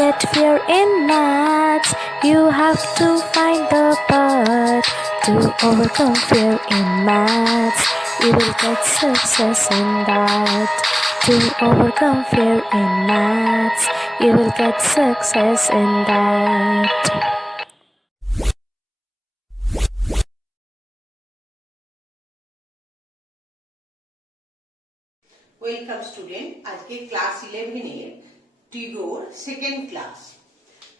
get fear in maths. You have to find the path to overcome fear in maths. You will get success in that. To overcome fear in maths, you will get success in that. Welcome student, আজকে class 11 এর Tigor second class.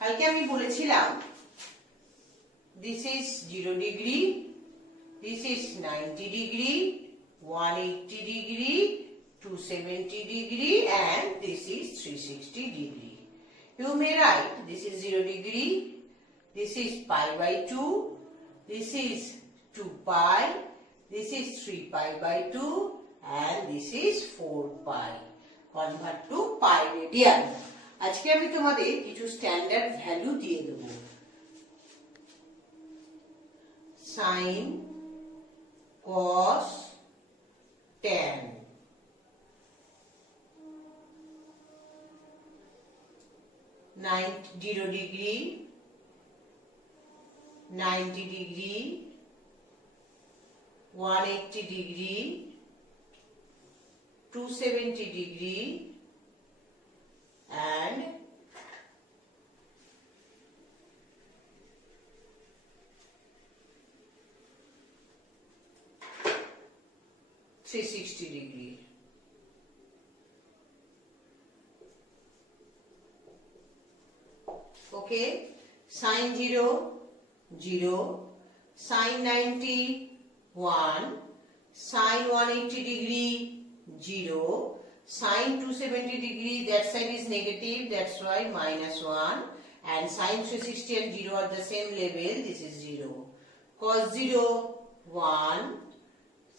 কালকে আমি বলেছিলাম this is 0 degree, this is 90 degree, 180 degree, 270 degree and this is 360 degree. You may write this is 0 degree, this is pi by 2, this is 2 pi, this is 3 pi by 2 and this is 4 pi. Convert to pi radian. আজকে আমি তোমাদের কিছু standard value দিয়ে দেব। sin, cos, tan, zero degree, 90 degree, 180 degree, 270 degree and 360 degree. Okay, sin 0, 0, sin 90, 1, sin 180 degree, 0, sin 270 degree, that side is negative, that's why minus 1, and sin 360 and 0 are the same level, this is 0. Cos 0, 1,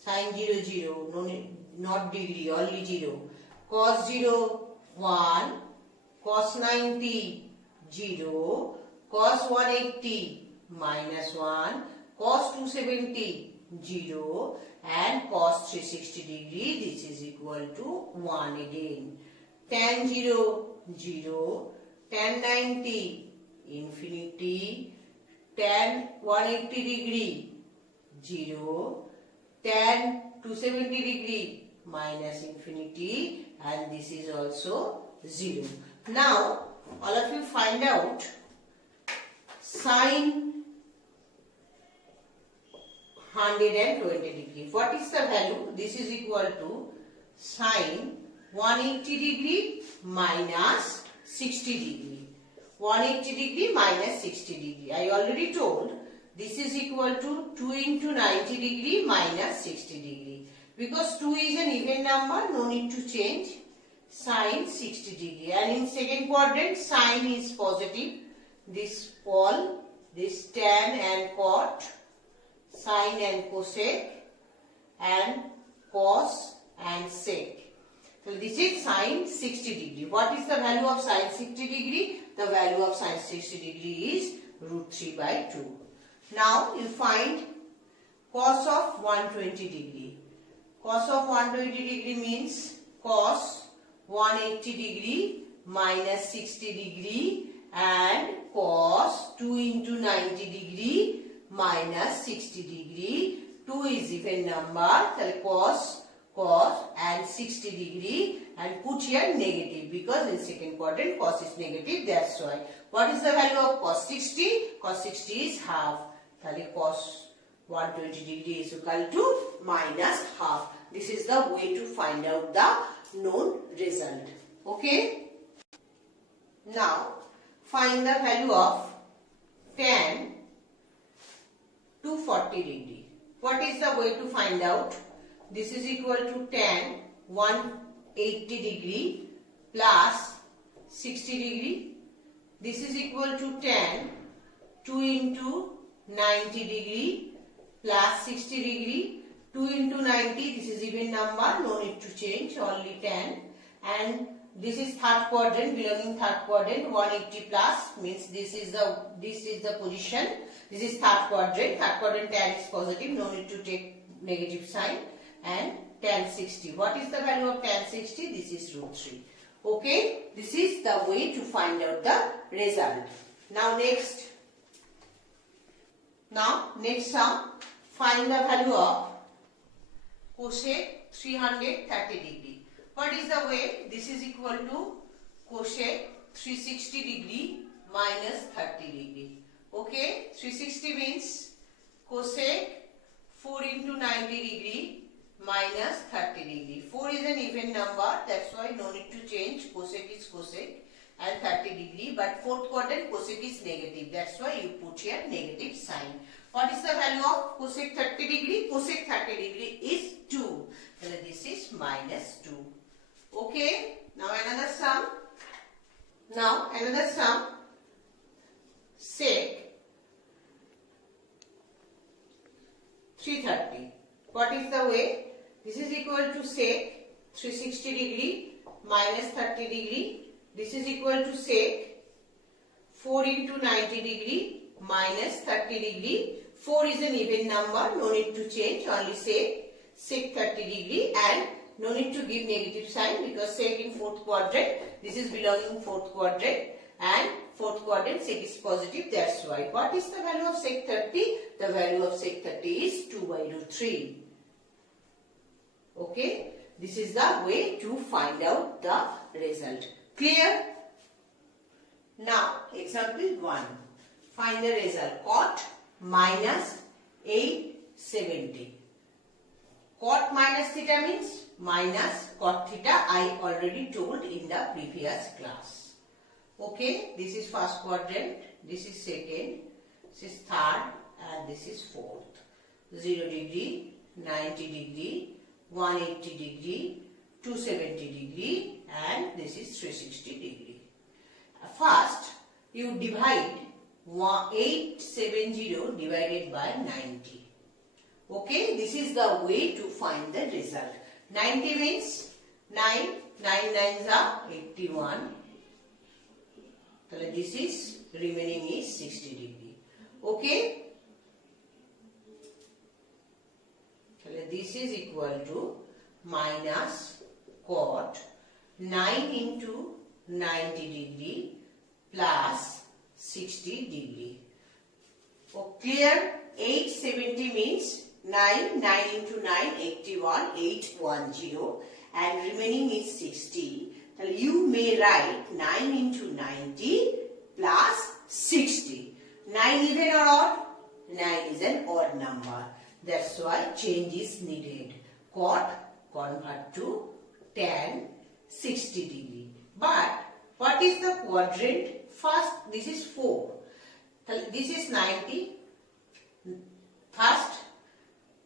sin 0, 0, no, not degree, only 0. Cos 0, 1, cos 90, 0, cos 180, minus 1, cos 270, 0, and cos 360 degree, this is equal to 1 again. Tan 0, 0, tan 90, infinity, tan 180 degree, 0, tan 270 degree, minus infinity, and this is also 0. Now, all of you find out sin 120 degree. What is the value? This is equal to sin 180 degree minus 60 degree. 180 degree minus 60 degree. I already told this is equal to 2 into 90 degree minus 60 degree. Because 2 is an even number, no need to change. Sin 60 degree. And in second quadrant, sin is positive. This col, this tan and cot, sin and cosec, and cos and sec. So this is sin 60 degree. What is the value of sin 60 degree? The value of sin 60 degree is root 3 by 2. Now you find cos of 120 degree. Cos of 120 degree means cos 180 degree minus 60 degree and cos 2 into 90 degree minus 60 degree. 2 is even number, cos and 60 degree, and put here negative because in second quadrant cos is negative, that's why. What is the value of cos 60? Cos 60 is half. Cos 120 degree is equal to minus half. This is the way to find out the known result. Okay? Now, find the value of tan 240 degree. What is the way to find out? This is equal to tan 180 degree plus 60 degree. This is equal to tan 2 into 90 degree plus 60 degree. 2 into 90, this is even number, no need to change, only tan. And this is third quadrant, belonging third quadrant, 180 plus means this is the position. This is third quadrant tan is positive, no need to take negative sign. And tan 60. What is the value of tan 60? This is root 3. Okay, this is the way to find out the result. Now next sum, find the value of cosec 330 degree. What is the way? This is equal to cosec 360 degree minus 30 degree. Okay, 360 means cosec 4 into 90 degree minus 30 degree. 4 is an even number, that's why no need to change. Cosec is cosec and 30 degree, but fourth quadrant cosec is negative, that's why you put here negative sign. What is the value of cosec 30 degree? Cosec 30 degree is 2. So this is minus 2. Okay, now another sum. Sec 330. What is the way? This is equal to sec 360 degree minus 30 degree. This is equal to sec 4 into 90 degree minus 30 degree. 4 is an even number, no need to change, only sec 30 degree, and no need to give negative sign because sec in fourth quadrant, this is belonging fourth quadrant, and fourth quadrant sec is positive, that's why. What is the value of sec 30? The value of sec 30 is 2 by root 3. Okay, this is the way to find out the result. Clear? Now, example 1. Find the result. Cot minus 870. Cot minus theta means minus cot theta. I already told in the previous class. Okay, this is first quadrant, this is second, this is third, and this is fourth. 0 degree, 90 degree, 180 degree, 270 degree, and this is 360 degree. First, you divide 870 divided by 90. Okay, this is the way to find the result. 90 means 9 nines are 81. So this is remaining is 60 degree. Okay. So this is equal to minus cot 9 into 90 degree plus 60 degree. Oh, clear? 870 means 9 into 9, 81, 810, and remaining is 60. So you may write 9 into 90 plus 60. 9 even or odd? 9 is an odd number. That's why change is needed. Cot convert to tan 60 degree. But what is the quadrant? First, this is 4. This is 90. First,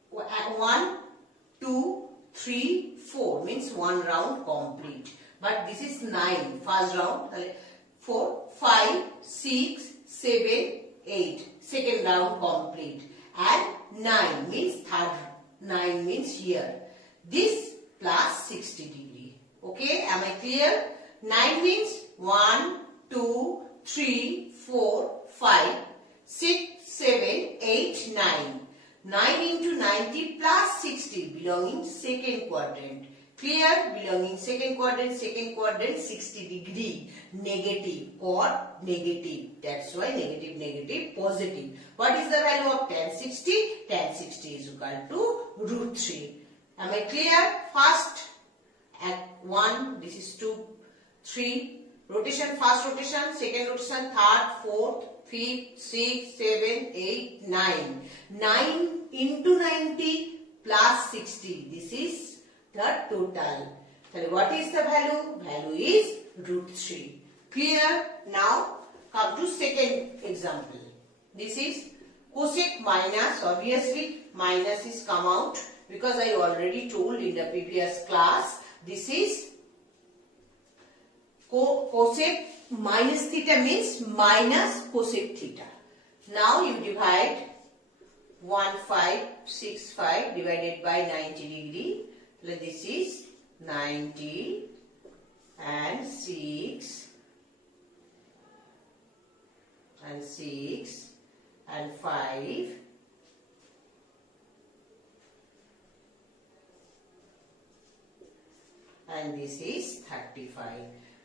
1, 2, 3, 4 means one round complete. But this is 9, first round. 4, 5, 6, 7, 8, second round complete. And 9 means third. 9 means here. This plus 60 degree. Okay, am I clear? 9 means 1, 2, 3, 4, 5, 6, 7, 8, 9. 9 into 90 plus 60 belonging second quadrant. Clear? Belonging second quadrant, 60 degree. Negative, cot negative. That's why negative, negative, positive. What is the value of tan 60? Tan 60 is equal to root 3. Am I clear? First, at 1, this is 2, 3. Rotation, first rotation, second rotation, third, fourth, fifth, sixth, 7, 8, 9. 9 into 90 plus 60. This is the total. So what is the value? Value is root 3. Clear? Now come to second example. This is cosec minus. Obviously minus is come out because I already told in the previous class. This is cosec minus theta means minus cosec theta. Now you divide 1565 divided by 90 degree. So this is 90 and 6 and 6 and 5 and this is 35.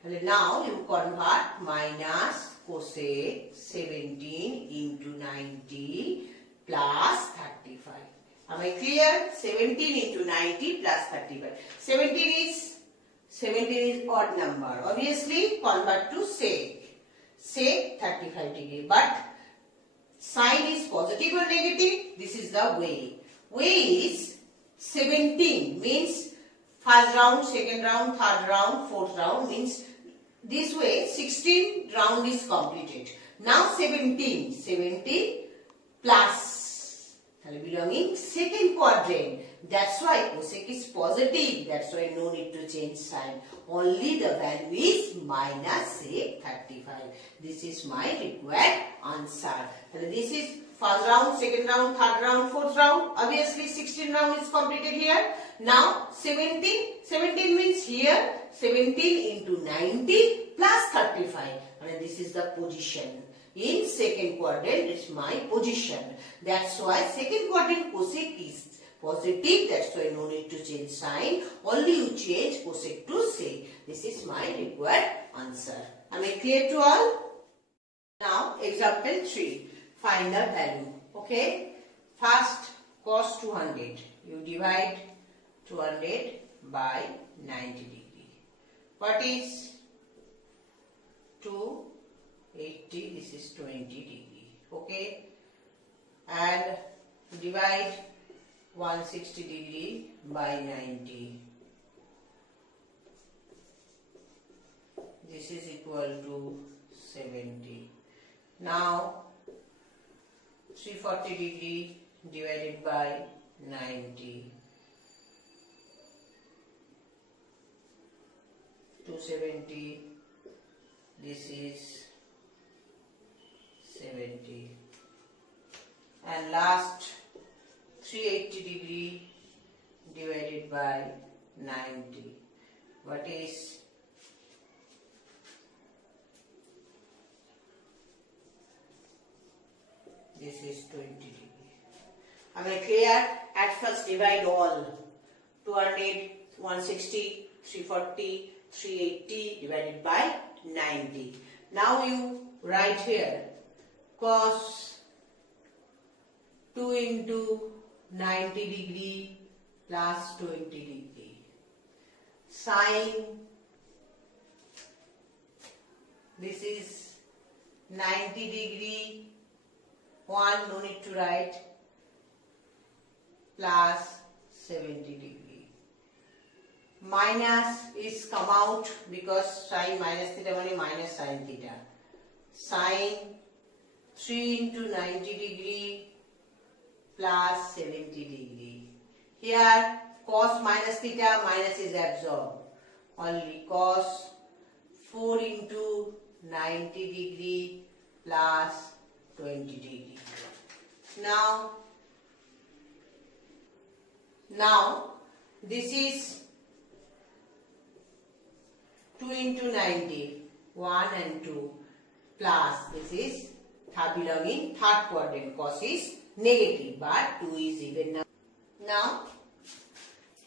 Now you convert minus cosec 17 into 90 plus 35. Am I clear? 17 into 90 plus 35. 17 is odd number. Obviously convert to sec. Sec 35 degree. But sign is positive or negative? This is the way. Way is 17 means first round, second round, third round, fourth round means this way 16 round is completed. Now 17 plus belonging second quadrant. That's why cosec is positive. That's why no need to change sign. Only the value is minus sec 35. This is my required answer. This is first round, second round, third round, fourth round. Obviously 16 round is completed here. Now 17 means here 17 into 90 plus 35. And this is the position. In second quadrant is my position. That's why second quadrant cosec is positive. That's why no need to change sign. Only you change cosec to sec. This is my required answer. Am I clear to all? Now example 3. Find the value. Okay. First cos 200. You divide 200 by 90 degree. What is 280? This is 20 degree. Okay. And divide 160 degree by 90. This is equal to 70. Now 340 degree divided by 90. 270. This is 70. And last 380 degree divided by 90. What is 20 degree. Am I clear? At first divide all. 200, 160, 340, 380 divided by 90. Now you write here cos 2 into 90 degree plus 20 degree. Sine, this is 90 degree, 1 no need to write, plus 70 degree. Minus is come out because sine minus theta means minus sine theta. Sine 3 into 90 degree plus 70 degree. Here cos minus theta minus is absorbed. Only cos 4 into 90 degree plus 20 degree. Now this is 2 into 90, 1 and 2 plus this is belonging third quadrant. Cos is negative but 2 is even number. Now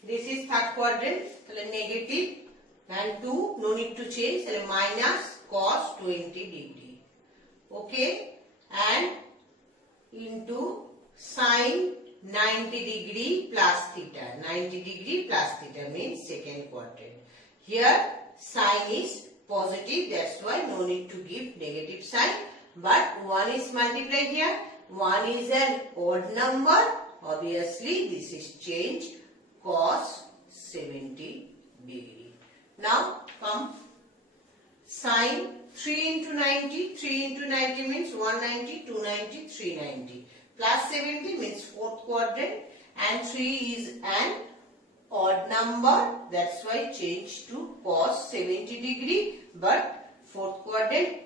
this is third quadrant, negative and 2 no need to change, minus cos 20 degree. Okay, and into sine 90 degree plus theta. 90 degree plus theta means second quadrant. Here sign is positive, that's why no need to give negative sign. But 1 is multiplied here. 1 is an odd number. Obviously this is change cos 70 degree. Now come sine 3 into 90. 3 into 90 means 190, 290, 390. Plus 70 means fourth quadrant. And 3 is an odd number. That's why change to cos 70 degree. But fourth quadrant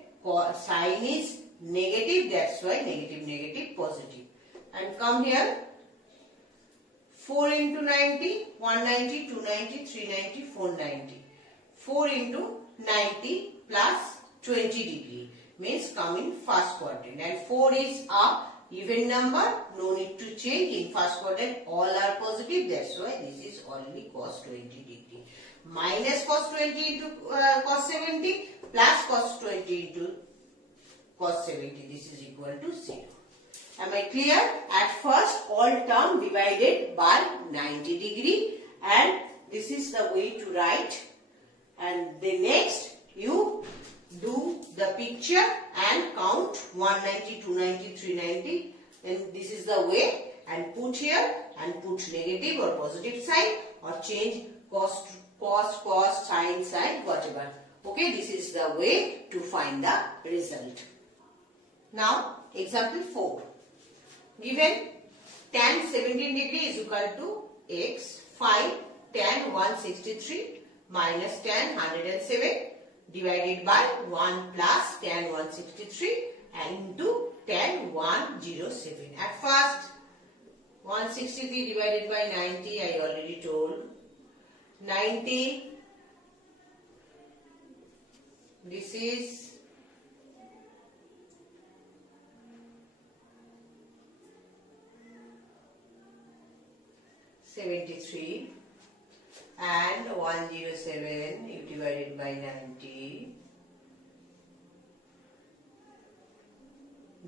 sign is negative. That's why negative, negative, positive. And come here. 4 into 90, 190, 290, 390, 490. 4 into 90 plus 20 degree means come in first quadrant. And 4 is a even number, no need to change. In first quadrant all are positive, that's why this is only cos 20 degree. minus cos 20 into cos 70 plus cos 20 into cos 70. This is equal to 0. Am I clear? At first, all term divided by 90 degree, and this is the way to write. And the next, you do the picture and count 190, 290, 390. Then this is the way, and put here and put negative or positive sign, or change cos, sin, whatever. Okay, this is the way to find the result. Now, example 4. Given tan 17 degree is equal to x, find tan 163 minus tan 107 divided by 1 plus tan 163 and into tan 107. At first, 163 divided by 90, I already told. 90, this is 73, and 107 you divided by 90,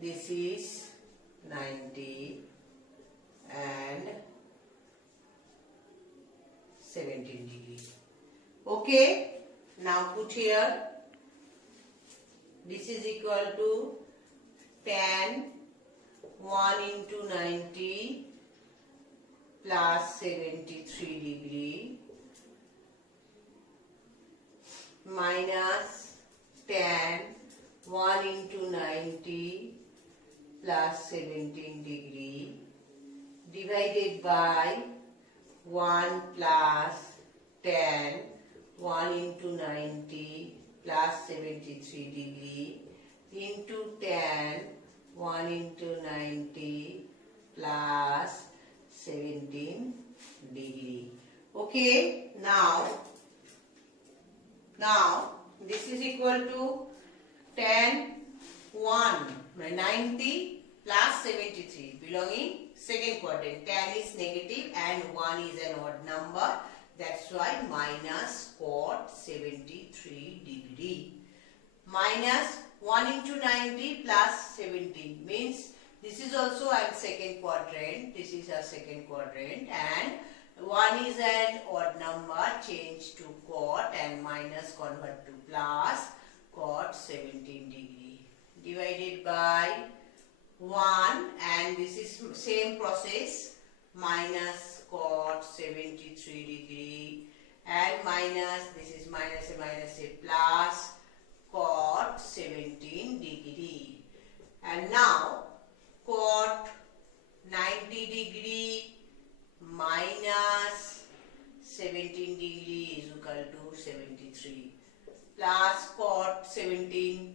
this is 90 and 17 degree. Okay, now put here, this is equal to tan 1 into 90 plus 73 degree minus tan 1 into 90 plus 17 degree divided by 1 plus tan 1 into 90 plus 73 degree into tan 1 into 90 plus 17 degree. Okay, now this is equal to tan 90 plus 73 belonging second quadrant. Tan is negative and 1 is an odd number. That's why minus cot 73 degree. Minus 1 into 90 plus 17 means this is also a second quadrant. This is a second quadrant, and 1 is an odd number. Change to cot and minus convert to plus cot 17 degree divided by 1, and this is same process, minus cot 73 degree and minus, this is minus a plus cot 17 degree. And now cot 90 degree minus 17 degree is equal to 73 plus cot 17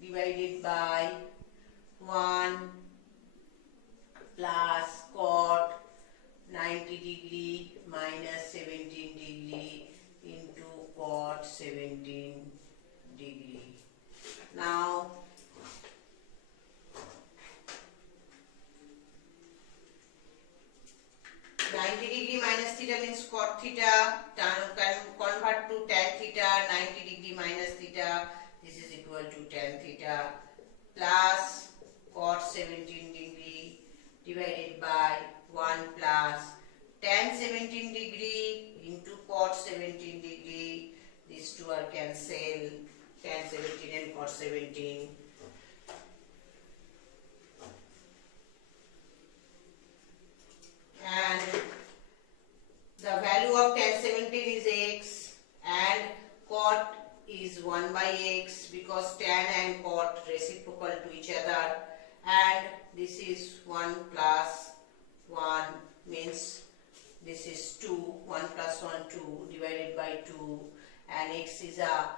divided by 1 plus cot 90 degree minus 17 degree into cot 17 degree. Now minus theta means cot theta, can convert to tan theta, 90 degree minus theta, this is equal to tan theta, plus cot 17 degree divided by 1 plus tan 17 degree into cot 17 degree, these two are cancelled, tan 17 and cot 17. And the value of tan 17 is x and cot is 1 by x because tan and cot reciprocal to each other, and this is 1 plus 1 means this is 2, 1 plus 1 2 divided by 2, and x is a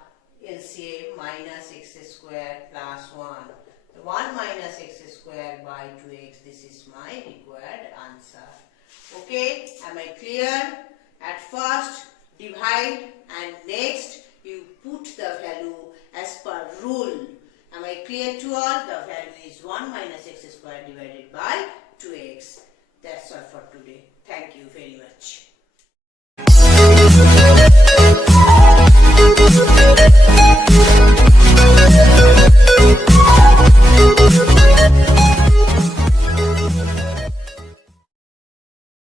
LCA minus x square plus 1. 1 minus x square by 2x, this is my required answer. Okay, am I clear? At first divide and next you put the value as per rule. Am I clear to all? The value is 1 minus x square divided by 2x. That's all for today. Thank you very much.